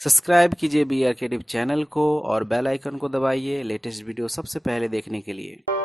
सब्सक्राइब कीजिए B are के tip channel को और बेल आइकन को दबाइए लेटेस्ट वीडियो सबसे पहले देखने के लिए।